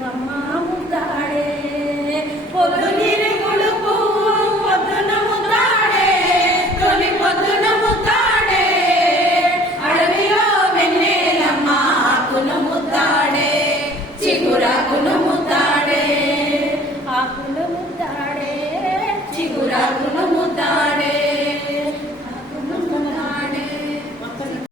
妈妈。